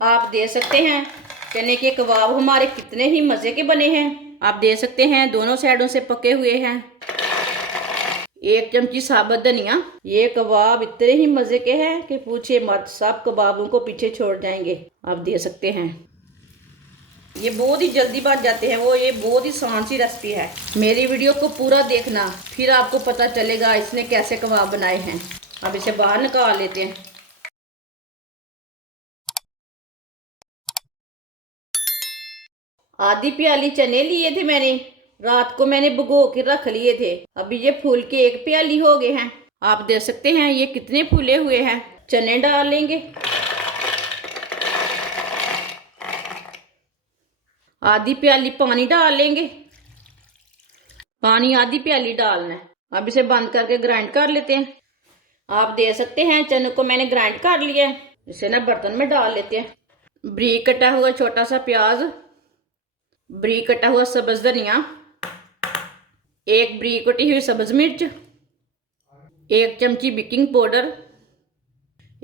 आप देख सकते हैं चने के कबाब हमारे कितने ही मज़े के बने हैं। आप देख सकते हैं दोनों साइडों से पके हुए हैं। 1 चमची साबुत धनिया। ये कबाब इतने ही मज़े के हैं कि पूछिए मत, सब कबाबों को पीछे छोड़ जाएंगे। आप देख सकते हैं ये बहुत ही जल्दी बन जाते हैं। ये बहुत ही आसान सी रेसिपी है। मेरी वीडियो को पूरा देखना, फिर आपको पता चलेगा इसने कैसे कबाब बनाए हैं। अब इसे बाहर निकाल लेते हैं। आधी प्याली चने लिए थे मैंने, रात को मैंने भिगो के रख लिए थे। अभी ये फूल के 1 प्याली हो गए हैं। आप देख सकते हैं ये कितने फूले हुए हैं। चने डाल लेंगे। आधी प्याली पानी डाल लेंगे। पानी आधी प्याली डालना है। अब इसे बंद करके ग्राइंड कर लेते हैं। आप देख सकते हैं चने को मैंने ग्राइंड कर लिया है। इसे ना बर्तन में डाल लेते हैं। बारीक कटा हुआ छोटा सा प्याज, बारीक कटा हुआ सब्ज धनिया, 1 बारीक कटी हुई सब्ज मिर्च, 1 चमची बेकिंग पाउडर,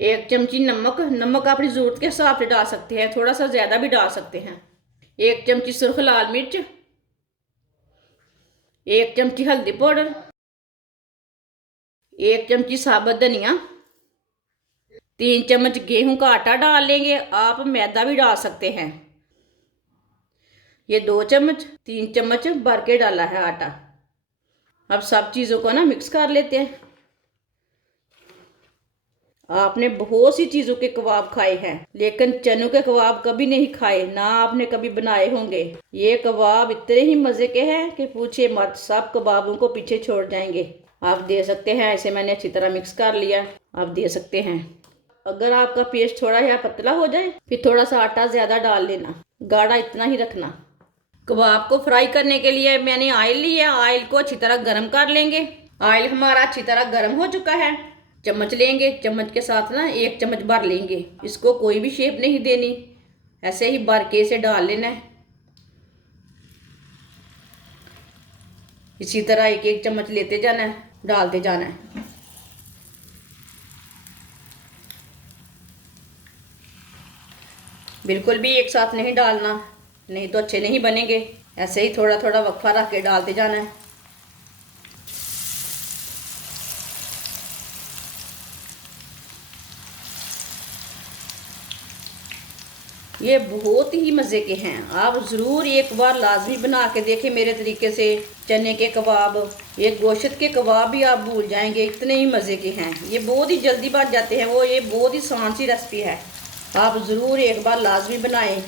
1 चमची नमक। नमक अपनी ज़रूरत के हिसाब से डाल सकते हैं, थोड़ा सा ज़्यादा भी डाल सकते हैं। 1 चमची सुर्ख लाल मिर्च, 1 चमची हल्दी पाउडर, 1 चमची साबुत धनिया, 3 चम्मच गेहूं का आटा डाल लेंगे। आप मैदा भी डाल सकते हैं। ये 2 चम्मच, 3 चम्मच भर के डाला है आटा। अब सब चीज़ों को ना मिक्स कर लेते हैं। आपने बहुत सी चीज़ों के कबाब खाए हैं, लेकिन चनों के कबाब कभी नहीं खाए, ना आपने कभी बनाए होंगे। ये कबाब इतने ही मज़े के हैं कि पूछिए मत, सब कबाबों को पीछे छोड़ जाएंगे। आप देख सकते हैं इसे मैंने अच्छी तरह मिक्स कर लिया। आप देख सकते हैं अगर आपका पेस्ट थोड़ा या पतला हो जाए फिर थोड़ा सा आटा ज़्यादा डाल लेना, गाढ़ा इतना ही रखना। कबाब को फ्राई करने के लिए मैंने ऑयल लिया। ऑयल को अच्छी तरह गर्म कर लेंगे। ऑयल हमारा अच्छी तरह गर्म हो चुका है। चम्मच लेंगे, चम्मच के साथ ना 1 चम्मच भर लेंगे। इसको कोई भी शेप नहीं देनी, ऐसे ही भर के इसे डाल लेना है। इसी तरह 1-1 चम्मच लेते जाना है, डालते जाना है। बिल्कुल भी एक साथ नहीं डालना, नहीं तो अच्छे नहीं बनेंगे। ऐसे ही थोड़ा थोड़ा वक्फा रख के डालते जाना है। ये बहुत ही मज़े के हैं। आप ज़रूर एक बार लाजमी बना के देखें मेरे तरीके से चने के कबाब। ये गोश्त के कबाब भी आप भूल जाएंगे, इतने ही मज़े के हैं। ये बहुत ही जल्दी बन जाते हैं। ये बहुत ही आसान सी रेसिपी है। आप ज़रूर एक बार लाजमी बनाएं,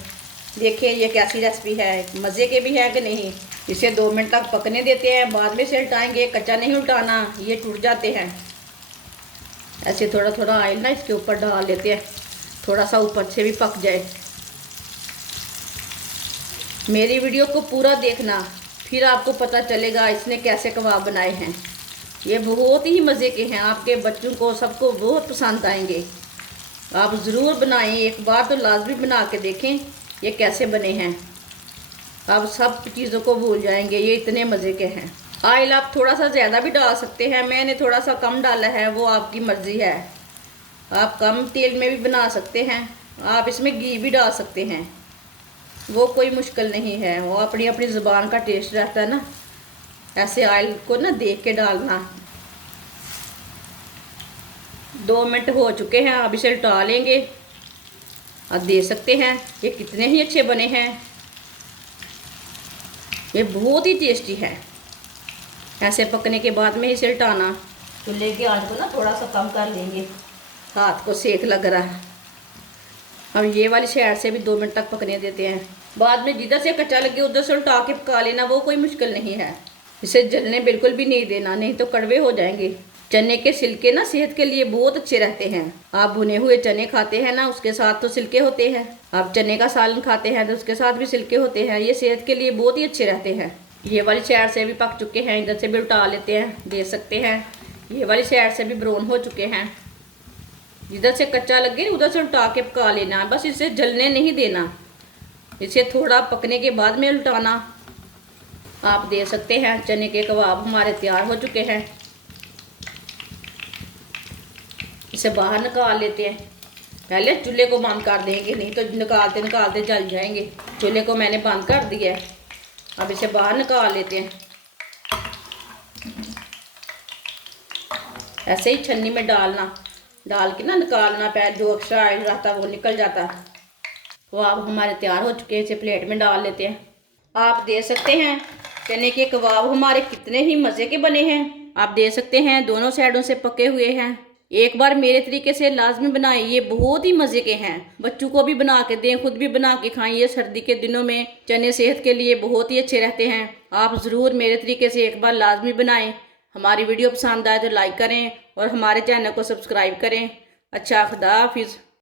देखें ये कैसी रेसिपी है, मज़े के भी है कि नहीं। इसे 2 मिनट तक पकने देते हैं, बाद में से उल्टाएंगे। कच्चा नहीं उल्टाना, ये टूट जाते हैं। ऐसे थोड़ा थोड़ा ऑयल ना इसके ऊपर डाल लेते हैं, थोड़ा सा ऊपर से भी पक जाए। मेरी वीडियो को पूरा देखना, फिर आपको पता चलेगा इसने कैसे कबाब बनाए हैं। ये बहुत ही मज़े के हैं। आपके बच्चों को सबको बहुत पसंद आएंगे। आप ज़रूर बनाएं, एक बार तो लाजमी बना के देखें ये कैसे बने हैं। आप सब चीज़ों को भूल जाएंगे, ये इतने मज़े के हैं। ऑयल आप थोड़ा सा ज़्यादा भी डाल सकते हैं, मैंने थोड़ा सा कम डाला है, वो आपकी मर्ज़ी है। आप कम तेल में भी बना सकते हैं, आप इसमें घी भी डाल सकते हैं, वो कोई मुश्किल नहीं है। वो अपनी अपनी ज़ुबान का टेस्ट रहता है ना। ऐसे ऑयल को ना देख के डालना। 2 मिनट हो चुके हैं, अब इसे उल्टा लेंगे। अब देख सकते हैं ये कितने ही अच्छे बने हैं। ये बहुत ही टेस्टी है। ऐसे पकने के बाद में इसे उल्टाना। चूल्हे की आंच को ना थोड़ा सा कम कर लेंगे, हाथ को सेक लग रहा है। अब ये वाली साइड से भी 2 मिनट तक पकने देते हैं। बाद में जिधर से कच्चा लगे उधर से उल्टा के पका लेना, वो कोई मुश्किल नहीं है। इसे जलने बिल्कुल भी नहीं देना, नहीं तो कड़वे हो जाएंगे। चने के छिलके ना सेहत के लिए बहुत अच्छे रहते हैं। आप भुने हुए चने खाते हैं ना, उसके साथ तो छिलके होते हैं। आप चने का सालन खाते हैं तो उसके साथ भी छिलके होते हैं। ये सेहत के लिए बहुत ही अच्छे रहते हैं। ये वाली साइड से भी पक चुके हैं, इधर से भी उल्टा लेते हैं। देख सकते हैं ये वाली साइड से भी ब्राउन हो चुके हैं। जिधर से कच्चा लगे उधर से उल्टा के पका लेना, बस इसे जलने नहीं देना। इसे थोड़ा पकने के बाद में उल्टाना। आप देख सकते हैं चने के कबाब हमारे तैयार हो चुके हैं। इसे बाहर निकाल लेते हैं। पहले चूल्हे को बंद कर देंगे, नहीं तो निकालते निकालते जल जाएंगे। चूल्हे को मैंने बंद कर दिया है। अब इसे बाहर निकाल लेते हैं। ऐसे ही छन्नी में डाल के ना निकालना, पैर जो एक्स्ट्रा ऑयल रहता है वो निकल जाता है। वो अब हमारे तैयार हो चुके हैं। इसे प्लेट में डाल लेते हैं। आप देख सकते हैं चने के कबाब हमारे कितने ही मज़े के बने हैं। आप देख सकते हैं दोनों साइडों से पके हुए हैं। एक बार मेरे तरीके से लाजमी बनाएं, ये बहुत ही मज़े के हैं। बच्चों को भी बना के दें, खुद भी बना के खाएं। ये सर्दी के दिनों में चने सेहत के लिए बहुत ही अच्छे रहते हैं। आप ज़रूर मेरे तरीके से एक बार लाजमी बनाएं। हमारी वीडियो पसंद आए तो लाइक करें और हमारे चैनल को सब्सक्राइब करें। अच्छा, खुदा हाफिज़।